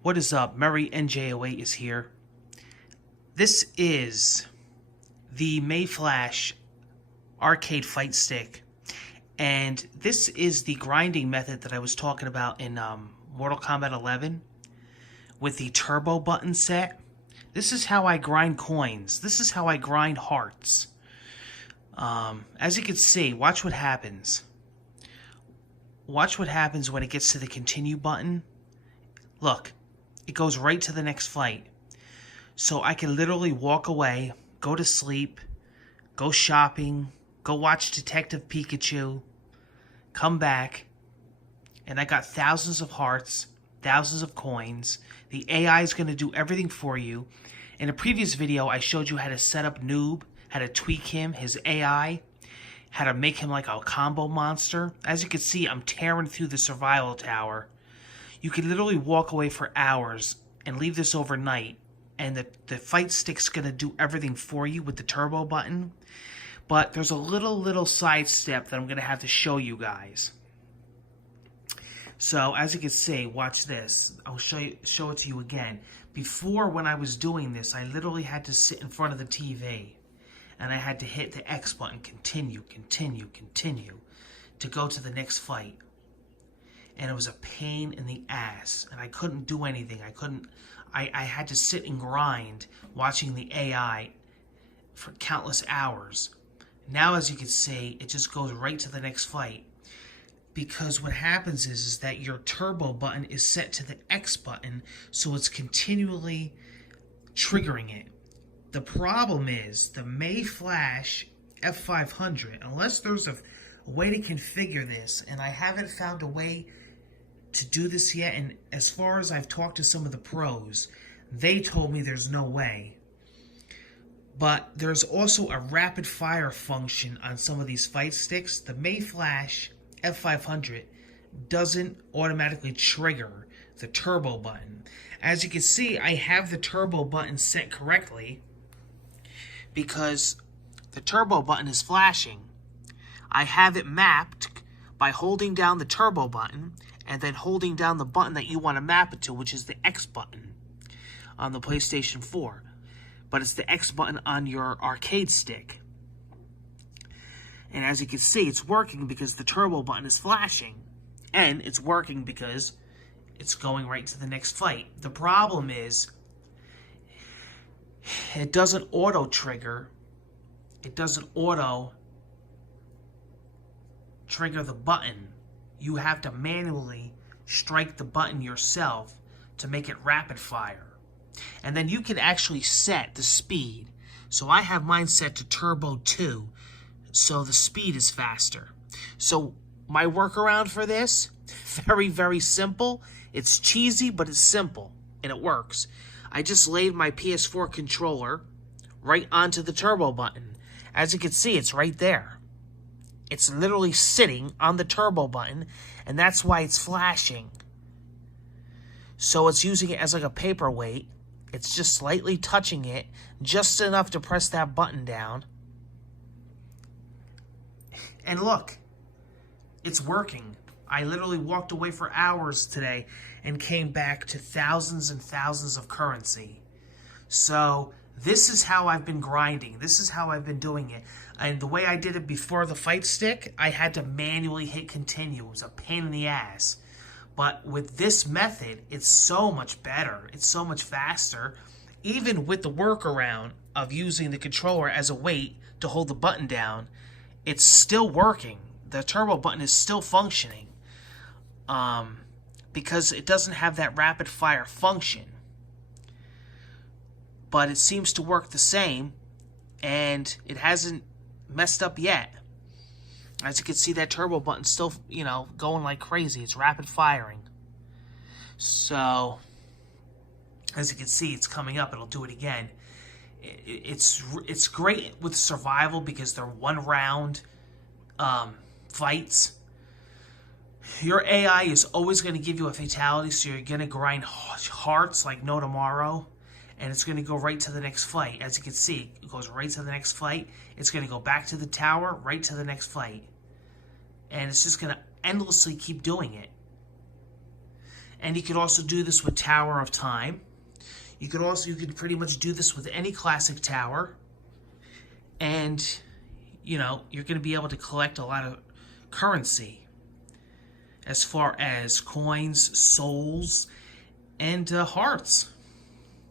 What is up? Murray NJ08 is here. This is the Mayflash arcade fight stick, and this is the grinding method that I was talking about in Mortal Kombat 11 with the turbo button set. This is how I grind coins. This is how I grind hearts. As you can see, watch what happens. Watch what happens when it gets to the continue button. Look, it goes right to the next fight. So I can literally walk away, go to sleep, go shopping, go watch Detective Pikachu, come back, and I got thousands of hearts, thousands of coins. The AI is going to do everything for you. In a previous video, I showed you how to set up Noob, how to tweak him, his AI, how to make him like a combo monster. As you can see, I'm tearing through the survival tower. You can literally walk away for hours and leave this overnight, and the fight stick's going to do everything for you with the turbo button. But there's a little side step that I'm going to have to show you guys. So as you can see, watch this. I'll show it to you again. Before, when I was doing this, I literally had to sit in front of the TV, and I had to hit the X button, continue, to go to the next fight. And it was a pain in the ass, and I couldn't do anything. I had to sit and grind watching the AI for countless hours. Now, as you can see, it just goes right to the next fight. Because what happens is that your turbo button is set to the X button, so it's continually triggering it. The problem is the Mayflash F500, unless there's a way to configure this, and I haven't found a way to do this yet, and as far as I've talked to some of the pros, they told me there's no way. But there's also a rapid fire function on some of these fight sticks. The Mayflash F500 doesn't automatically trigger the turbo button. As you can see, I have the turbo button set correctly because the turbo button is flashing. I have it mapped by holding down the turbo button and then holding down the button that you want to map it to, which is the X button on the PlayStation 4. But it's the X button on your arcade stick. And as you can see, it's working because the turbo button is flashing. And it's working because it's going right to the next fight. The problem is, it doesn't auto-trigger. It doesn't auto-trigger the button. You have to manually strike the button yourself to make it rapid fire. And then you can actually set the speed. So I have mine set to Turbo 2, so the speed is faster. So my workaround for this, very simple. It's cheesy, but it's simple, and it works. I just laid my PS4 controller right onto the turbo button. As you can see, it's right there. It's literally sitting on the turbo button, and that's why it's flashing. So it's using it as like a paperweight. It's just slightly touching it, just enough to press that button down. And look, it's working. I literally walked away for hours today and came back to thousands and thousands of currency. So this is how I've been grinding. This is how I've been doing it. And the way I did it before the fight stick, I had to manually hit continue. It was a pain in the ass. But with this method, it's so much better. It's so much faster. Even with the workaround of using the controller as a weight to hold the button down, it's still working. The turbo button is still functioning. Because it doesn't have that rapid fire function. But it seems to work the same, and it hasn't messed up yet. As you can see, that turbo button's still, going like crazy. It's rapid firing. So, as you can see, it's coming up. It'll do it again. It's great with survival because they're one-round fights. Your AI is always going to give you a fatality, so you're going to grind hearts like no tomorrow. And it's going to go right to the next fight. As you can see, it goes right to the next fight. It's going to go back to the tower, right to the next fight. And it's just going to endlessly keep doing it. And you could also do this with Tower of Time. You could pretty much do this with any classic tower. And, you know, you're going to be able to collect a lot of currency as far as coins, souls, and hearts.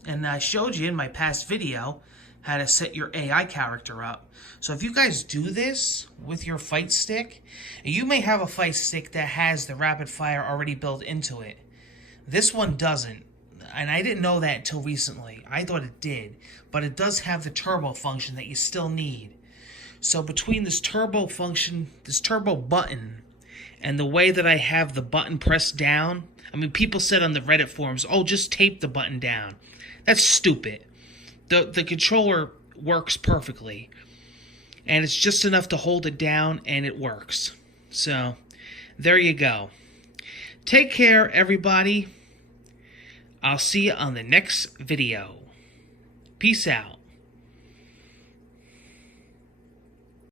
And I showed you in my past video how to set your AI character up. So if you guys do this with your fight stick, you may have a fight stick that has the rapid fire already built into it. This one doesn't. And I didn't know that until recently. I thought it did. But it does have the turbo function that you still need. So between this turbo function, this turbo button, and the way that I have the button pressed down, I mean, people said on the Reddit forums, oh, just tape the button down. That's stupid. The controller works perfectly. And it's just enough to hold it down, and it works. So, there you go. Take care, everybody. I'll see you on the next video. Peace out.